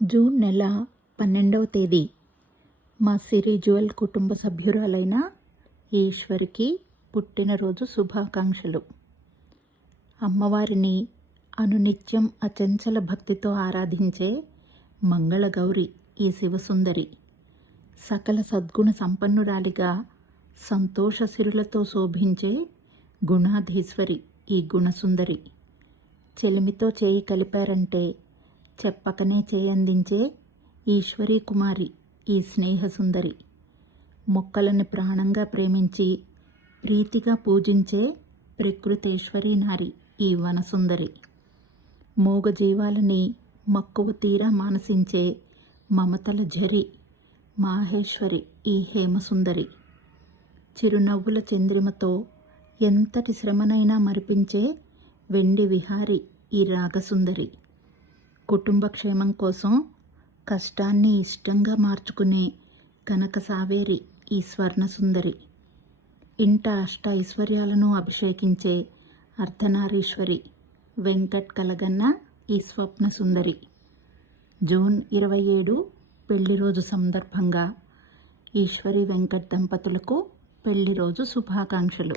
June నెల 12వ తేదీ మా సిరి జ్యువెల్ కుటుంబ సభ్యురాలైన ఈశ్వరికి పుట్టినరోజు శుభాకాంక్షలు. అమ్మవారిని అనునిత్యం అచంచల భక్తితో ఆరాధించే మంగళగౌరి ఈ శివసుందరి. సకల సద్గుణ సంపన్నురాలిగా సంతోష సిరులతో శోభించే గుణాధీశ్వరి ఈ గుణసుందరి. చెలిమితో చేయి కలిపారంటే చెప్పకనే చేయందించే ఈశ్వరీ కుమారి ఈ స్నేహసుందరి. మొక్కలని ప్రాణంగా ప్రేమించి ప్రీతిగా పూజించే ప్రకృతేశ్వరీ నారి ఈ వనసుందరి. మూగజీవాలని మక్కువ తీరా మానసించే మమతల ఝరి మాహేశ్వరి ఈ హేమసుందరి. చిరునవ్వుల చంద్రిమతో ఎంతటి శ్రమనైనా మరిపించే వెండి విహారి ఈ రాగసుందరి. కుటుంబ క్షేమం కోసం కష్టాన్ని ఇష్టంగా మార్చుకునే కనక సావేరి ఈ స్వర్ణసుందరి. ఇంట అష్ట ఐశ్వర్యాలను అభిషేకించే అర్ధనారీశ్వరి వెంకట్ కలగన్న ఈ స్వప్న సుందరి. జూన్ 27 పెళ్లి రోజు సందర్భంగా ఈశ్వరి వెంకట్ దంపతులకు పెళ్లి రోజు శుభాకాంక్షలు.